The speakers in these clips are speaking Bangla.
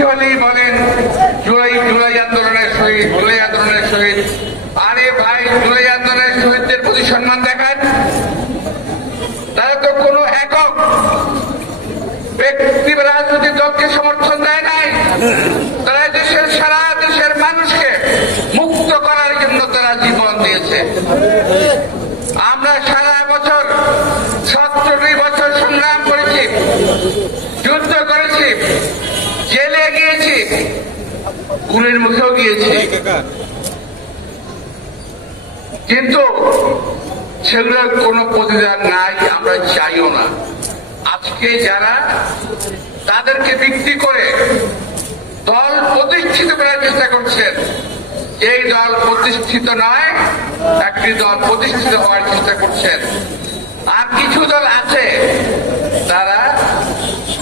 কিছু হলেই বলেন জুলাই আন্দোলনের শহীদ। আরে ভাই, জুলাই আন্দোলনের শহীদদের প্রতি সম্মান দেখান। তারা তো কোনো একক ব্যক্তি বা রাজনৈতিক দলকে সমর্থন দেয় নাই। তারা সারা দেশের মানুষকে মুক্ত করার জন্য তারা জীবন দিয়েছে। আমরা সারা বছর 17 বছর সংগ্রাম করেছি, যুদ্ধ করেছি, জেলে গিয়েছি, গুলির মুখেও গিয়েছি, কিন্তু সেগুলোর কোনো প্রতিদান নাই, আমরা চাইও না। আজকে যারা তাদেরকে বিক্রি করে দল প্রতিষ্ঠিত করার চেষ্টা করছেন, এই দল প্রতিষ্ঠিত নয়, একটি দল প্রতিষ্ঠিত হওয়ার চেষ্টা করছেন। আর কিছু দল আছে তারা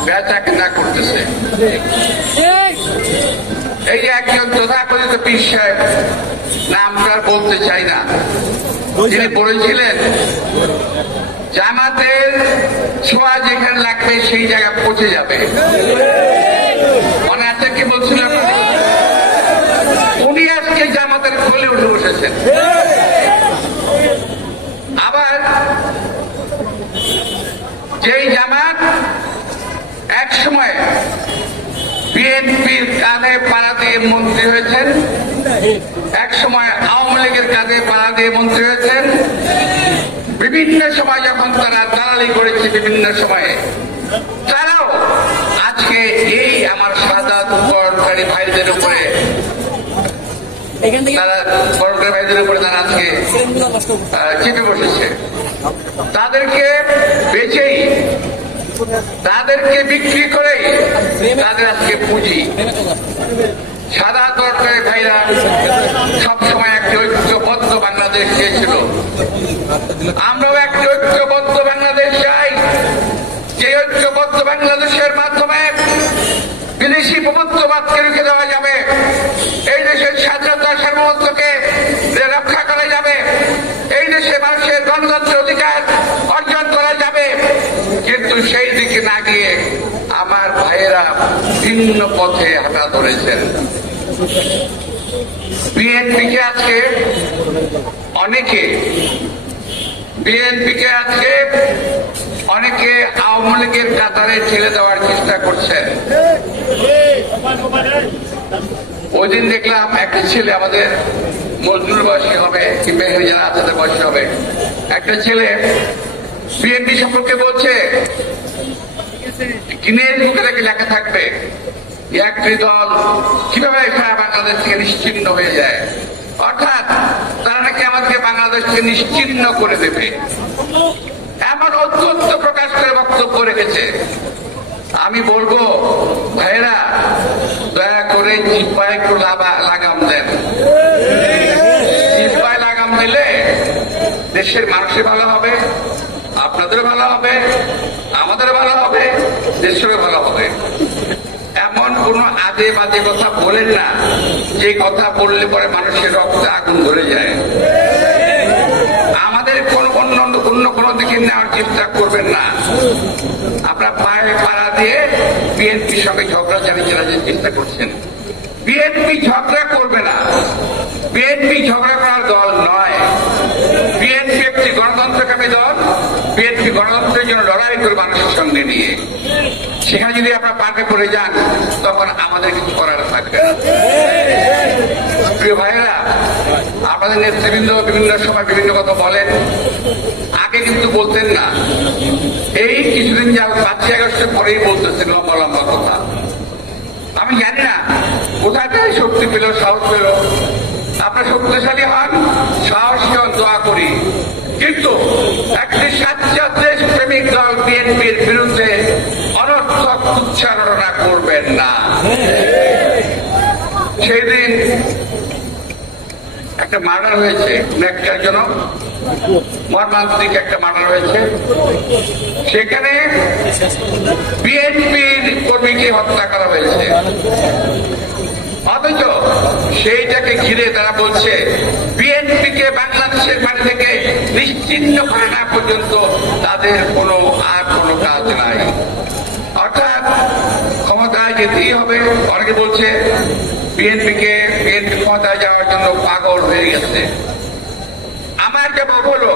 বেচা কেনা করতেছে। এই যে একজন তথাকথিত পীর সাহেব, নামটা বলতে চাই না, যিনি বলেছিলেন জামাতের ছোঁয়া যেখানে লাগবে সেই জায়গা পৌঁছে যাবে। মনে আছে কি বলছিলেন? উনি আজকে জামাতের কোলে উঠে বসেছেন। আবার যেই জামাত এক সময় বিএনপির কাঁধে পাড়া দিয়ে মন্ত্রী হয়েছেন, এক সময় আওয়ামী লীগের কাঁধে পাড়া দিয়ে মন্ত্রী হয়েছেন, বিভিন্ন সময় যখন তারা দালালি করেছে, বিভিন্ন সময়ে তারাও আজকে এই আমার সাদা উপরকারী ভাইদের উপরে তারা আজকে চেপে বসেছে। তাদেরকে বেচেই, তাদেরকে বিক্রি করেই তাদের আজকে পুঁজি। সাদা তরকারি ভাইরা সবসময় একটি ঐক্যবদ্ধ বাংলাদেশ চেয়েছিল। আমরাও একটি ঐক্যবদ্ধ বাংলাদেশ চাই, যে ঐক্যবদ্ধ বাংলাদেশের মাধ্যমে বিদেশি প্রভুত্ববাদকে রুখে দেওয়া যাবে, এই দেশের স্বাধীনতা সার্বভৌমত্বকে রক্ষা করা যাবে, এই দেশে মানুষের গণতন্ত্রের অধিকার অর্জন করা যাবে। কিন্তু সেই দিকে না গিয়ে আমার ভাইয়েরা ভিন্ন পথে হাঁটা ধরেছেন। বিএনপিকে আজকে অনেকে আওয়ামী লীগের কাতারে ঠেলে দেওয়ার চেষ্টা করছেন। ওই দিন দেখলাম একটা ছেলে, আমাদের মজদুর বয়সী হবে কিংবা যারা আছে তাদের বয়সী হবে, একটা ছেলে বিএনপি সম্পর্কে বলছে, কিনের বুকে নাকি লেখা থাকবে একটি দল কিভাবে সারা বাংলাদেশ থেকে নিশ্চিহ্ন হয়ে যায়, অর্থাৎ তারা নাকি আমাদেরকে বাংলাদেশ থেকে নিশ্চিহ্ন করে দেবে, এমন অত্যন্ত প্রকাশ করে বক্তব্য রেখেছে। আমি বলবো ভাইরা, দয়া করে জিহ্বায় একটু লাগাম দেন। জিহ্বায় লাগাম দিলে দেশের মানুষের ভালো হবে, আপনাদের ভালো হবে, আমাদের ভালো হবে, দেশের ভালো হবে। এমন কোন আজে বাজে কথা বলেন না যে কথা বললে পরে মানুষের রক্তে আগুন ধরে যায়। আমাদের অন্য কোনো দিকে নেওয়ার চেষ্টা করবেন না। আপনার পায়ে পাড়া দিয়ে বিএনপির সঙ্গে ঝগড়া চালিয়ে চেষ্টা করছেন। বিএনপি ঝগড়া করবে না, বিএনপি ঝগড়া করার দল নয়। বিএনপি একটি গণতন্ত্রকামী দল, বিএনপি গণতন্ত্রের জন্য লড়াই করে মানুষের সঙ্গে নিয়ে। সেখানে যদি আপনার পার্কে পড়ে যান তখন আমাদের কিছু করার থাকবে না। প্রিয় ভাইয়েরা, আপনাদের নেতৃবৃন্দ বিভিন্ন সময় বিভিন্ন কথা বলেন, আগে কিন্তু বলতেন না। এই কিছুদিন যা 5ই আগস্টের পরেই বলতেছেন লম্বা লম্বা কথা। আমি জানি না কোথায় থেকে শক্তি পেল, সাহস পেল। আপনার শক্তিশালী হন, সাহসী হন, দোয়া করি। কিন্তু একটি সাজ্জাদ দেশপ্রেমিক দল বিএনপির বিরুদ্ধে অনর্থক উচ্চারণা করবেন না। সেই দিন একটা মার্ডার হয়েছে, নেকটার জন্য মর্মান্তিক একটা মার্ডার হয়েছে। সেখানে বিএনপির কর্মীকে হত্যা করা হয়েছে, অথচ সেইটাকে ঘিরে তারা বলছে বিএনপিকে বাংলাদেশের বাড়ি থেকে নিশ্চিহ্ন করা না পর্যন্ত তাদের আর কোনো কাজ নাই। অর্থাৎ ক্ষমতায় যেতেই হবে। অনেকে বলছে বিএনপি ক্ষমতায় যাওয়ার জন্য পাগল হয়ে গেছে। আমার জবাব হলো,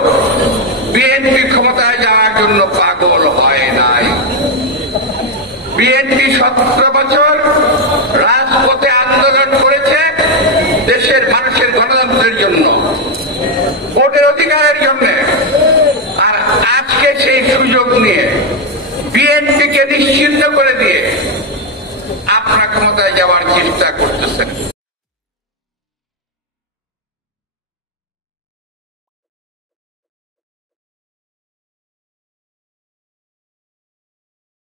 বিএনপি ক্ষমতায় যাওয়ার জন্য পাগল হয় নাই। বিএনপি 17 বছর রাজপথে আন্দোলন করেছে দেশের মানুষের গণতন্ত্রের জন্য, ভোটের অধিকারের জন্য। আর আজকে সেই সুযোগ নিয়ে বিএনপিকে নিশ্চিহ্ন করে দিয়ে আপনারা ক্ষমতায় যাওয়ার চেষ্টা করতেছেন।